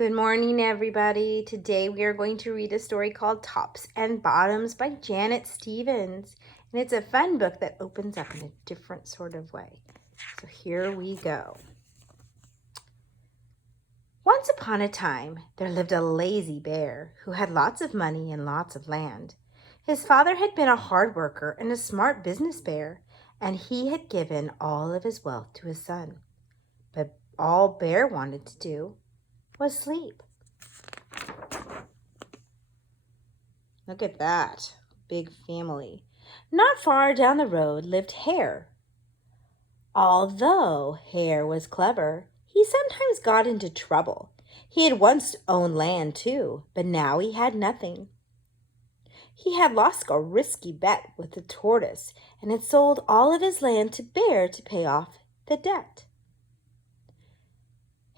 Good morning, everybody. Today we are going to read a story called Tops and Bottoms by Janet Stevens. And it's a fun book that opens up in a different sort of way. So here we go. Once upon a time, there lived a lazy bear who had lots of money and lots of land. His father had been a hard worker and a smart business bear, and he had given all of his wealth to his son. But all Bear wanted to do was sleep. Look at that. Big family. Not far down the road lived Hare. Although Hare was clever, he sometimes got into trouble. He had once owned land too, but now he had nothing. He had lost a risky bet with the tortoise and had sold all of his land to Bear to pay off the debt.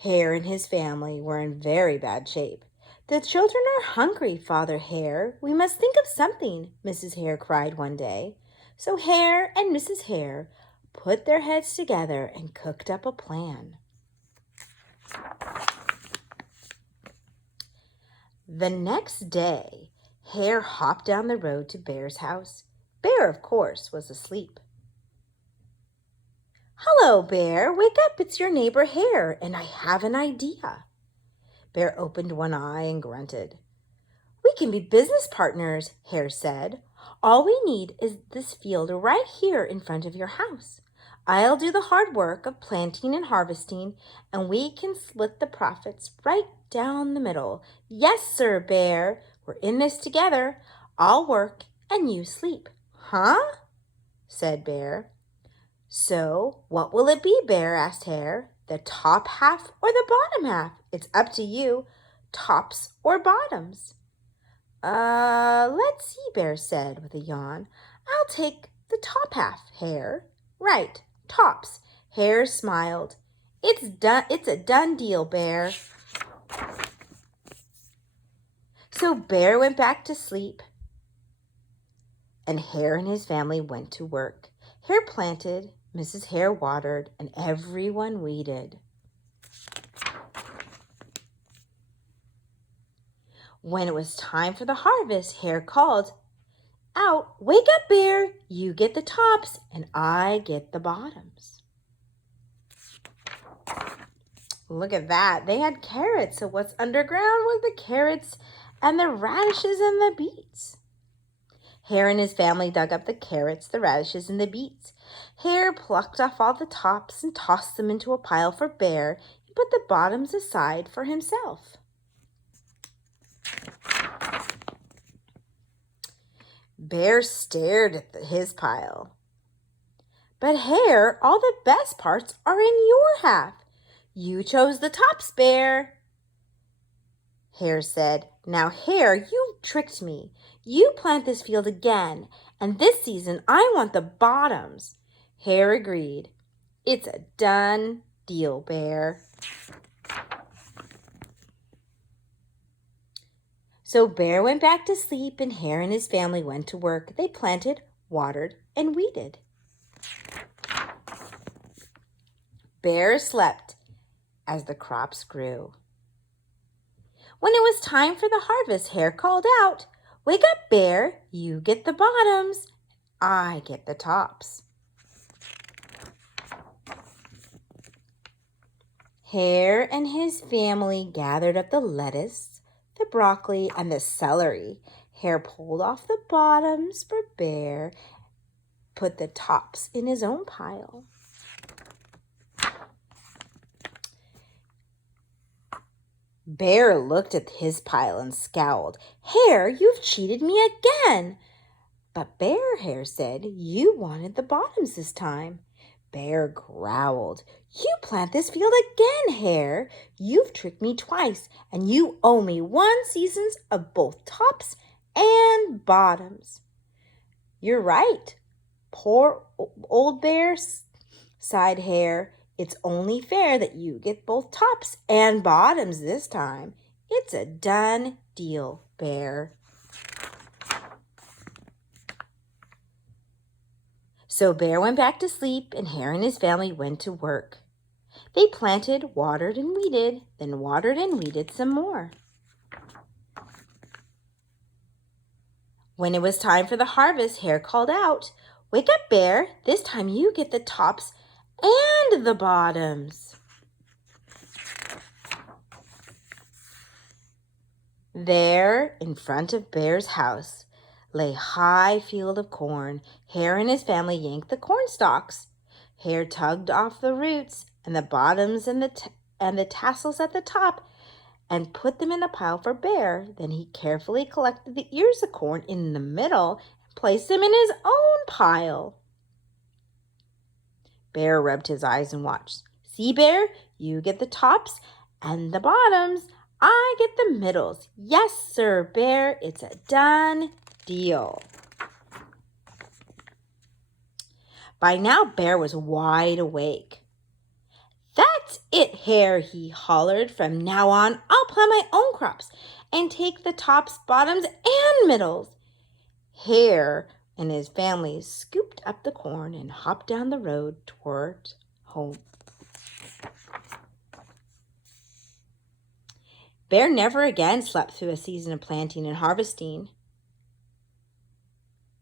Hare and his family were in very bad shape. "The children are hungry, Father Hare. We must think of something," Mrs. Hare cried one day. So Hare and Mrs. Hare put their heads together and cooked up a plan. The next day, Hare hopped down the road to Bear's house. Bear, of course, was asleep. "Hello, Bear. Wake up. It's your neighbor Hare, and I have an idea." Bear opened one eye and grunted. "We can be business partners," Hare said. "All we need is this field right here in front of your house. I'll do the hard work of planting and harvesting, and we can split the profits right down the middle. Yes, sir, Bear. We're in this together. I'll work and you sleep." "Huh?" said Bear. "So what will it be, Bear?" asked Hare. "The top half or the bottom half? It's up to you. Tops or bottoms?" Let's see," Bear said with a yawn. "I'll take the top half, Hare." "Right, tops." Hare smiled. It's a done deal, Bear." So Bear went back to sleep, and Hare and his family went to work. Hare planted, Mrs. Hare watered, and everyone weeded. When it was time for the harvest, Hare called out, "Wake up, Bear. You get the tops, and I get the bottoms." Look at that. They had carrots, so what's underground was the carrots and the radishes and the beets. Hare and his family dug up the carrots, the radishes, and the beets. Hare plucked off all the tops and tossed them into a pile for Bear. He put the bottoms aside for himself. Bear stared at his pile. "But Hare, all the best parts are in your half. You chose the tops, Bear." Hare said, "Now, Hare, you tricked me. You plant this field again, and this season I want the bottoms." Hare agreed. "It's a done deal, Bear." So Bear went back to sleep, and Hare and his family went to work. They planted, watered, and weeded. Bear slept as the crops grew. When it was time for the harvest, Hare called out, "Wake up, Bear. You get the bottoms. I get the tops." Hare and his family gathered up the lettuce, the broccoli, and the celery. Hare pulled off the bottoms for Bear, put the tops in his own pile. Bear looked at his pile and scowled. "Hare, you've cheated me again." "But Bear," Hare said, "you wanted the bottoms this time." Bear growled. "You plant this field again, Hare. You've tricked me twice, and you owe me 1 season of both tops and bottoms." "You're right, poor old Bear," sighed Hare. "It's only fair that you get both tops and bottoms this time. It's a done deal, Bear." So Bear went back to sleep, and Hare and his family went to work. They planted, watered, and weeded, then watered and weeded some more. When it was time for the harvest, Hare called out, "Wake up, Bear. This time you get the tops and the bottoms." There, in front of Bear's house, lay a high field of corn. Hare and his family yanked the corn stalks. Hare tugged off the roots and the bottoms and the tassels at the top and put them in a pile for Bear. Then he carefully collected the ears of corn in the middle and placed them in his own pile. Bear rubbed his eyes and watched. "See, Bear, you get the tops and the bottoms. I get the middles. Yes, sir, Bear, it's a done deal." By now, Bear was wide awake. "That's it, Hare," he hollered. "From now on, I'll plant my own crops and take the tops, bottoms, and middles." Hare and his family scooped up the corn and hopped down the road toward home. Bear never again slept through a season of planting and harvesting.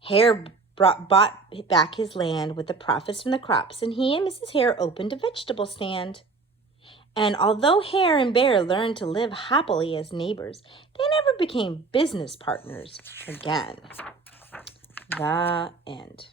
Hare bought back his land with the profits from the crops, and he and Mrs. Hare opened a vegetable stand. And although Hare and Bear learned to live happily as neighbors, they never became business partners again. The end.